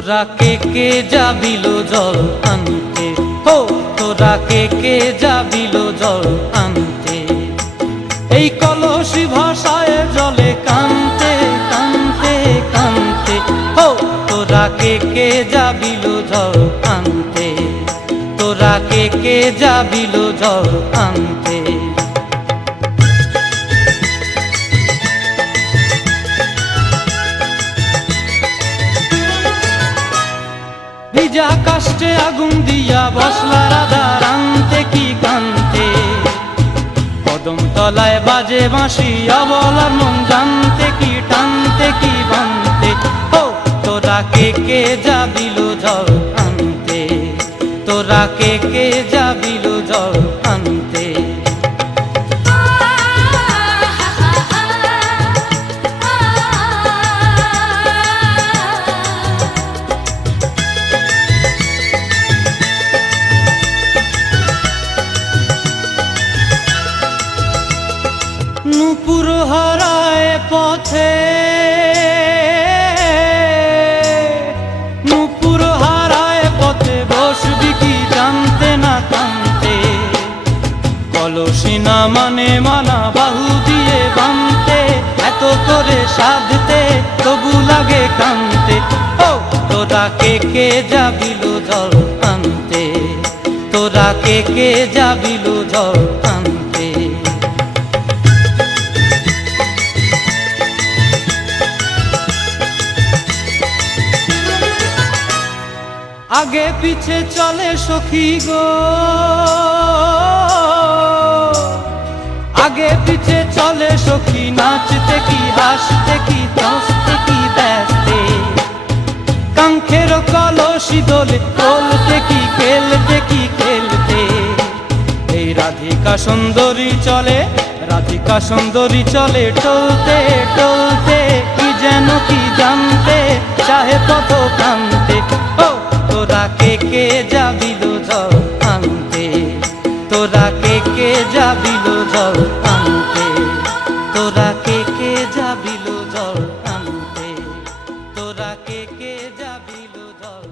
তোরা কে যাবিল জল আনতে, হো তোরা কে যাবিল জল আনতে। এই কলসি ভাষায় জলে কানতে কানতে কানতে, হো তোরা কে যাবিল জল আনতে, তোরা কে যাবিল জল আনতে। ভিজা কাষ্টে আগুন দিয়া বসলা রাধা রানতে কি কানতে, কদম তলায় বাজে বাঁশি অবলার মন জানতে কি টানতে কি বানতে। ও তোরা কে যাবিল জল আনতে, তোরা কে যাবিল জল আনতে। নূপুর হারায় পথে, নূপুর হারায় পথে বসবি কি জানতে না কানতে। কলসি না মানে মানা বাহু দিয়ে বানতে, এত করে সাধতে তবু লাগে কানতে। ও তোরা কে যাবিল জল আনতে, তোরা কে যাবিল জল আনতে। আগে পিছে চলে সখী গো, আগে পিছে চলে সখী, নাচতে কি হাসতে কি দশতে কি ব্যস্তে। কাঙ্ক্ষের কলসি দোলে তোলতে কি খেলতে কি খেলতে। এই রাধিকা সুন্দরী চলে, রাধিকা সুন্দরী চলে টলতে টলতে, কি যেন কি জানতে চাহে পথ কানতে। ও তোরা কে যাবিল জল আনতে, তোরা কে যাবিল জল আনতে, তোরা কে যাবিল জল আনতে, তোরা কে যাবিল জল।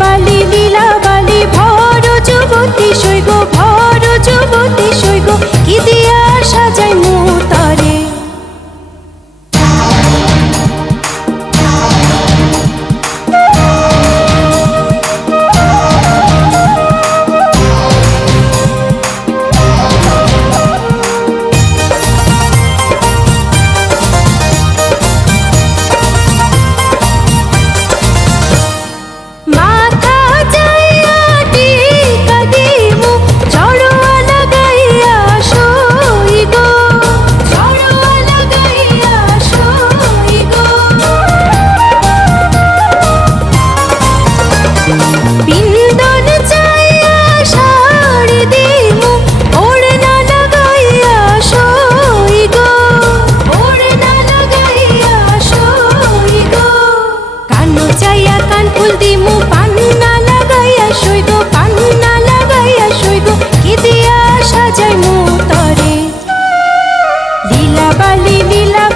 লীলাবালি ভর যুবতী সৈগ ভর যুবতী সৈগ কি দিয়া সাজাই মুতারে লীলাবালি লীলা